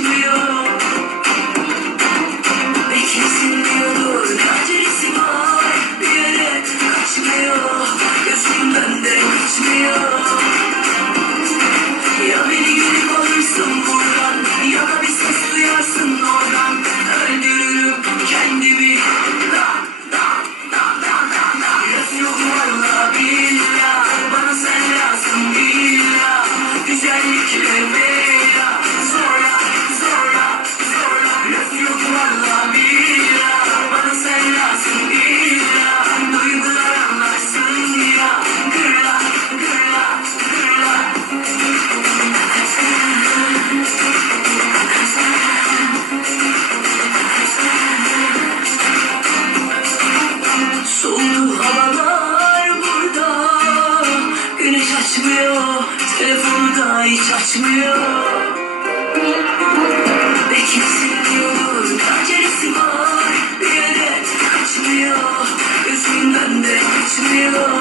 kaçmıyor. Beklesin diyordur, acelesi var. Bir yere kaçmıyor, gözümden de kaçmıyor. Ya beni gelip alırsın buradan, ya da bir ses duyarsın oradan. Öldürürüm kendimi. Göz yok valla billah, bana sen lazım billah. Güzellikle bela, zorla, zorla, zorla. Göz yok valla billah, bana sen lazım billah. Duygular anlarsın ya, gırla, gırla, gırla. Soğudu havalar burada, güneş açmıyor, telefonu da hiç açmıyor. Beklesin diyordur, acelesi var. Bir yere kaçmıyor, gözümden de kaçmıyor.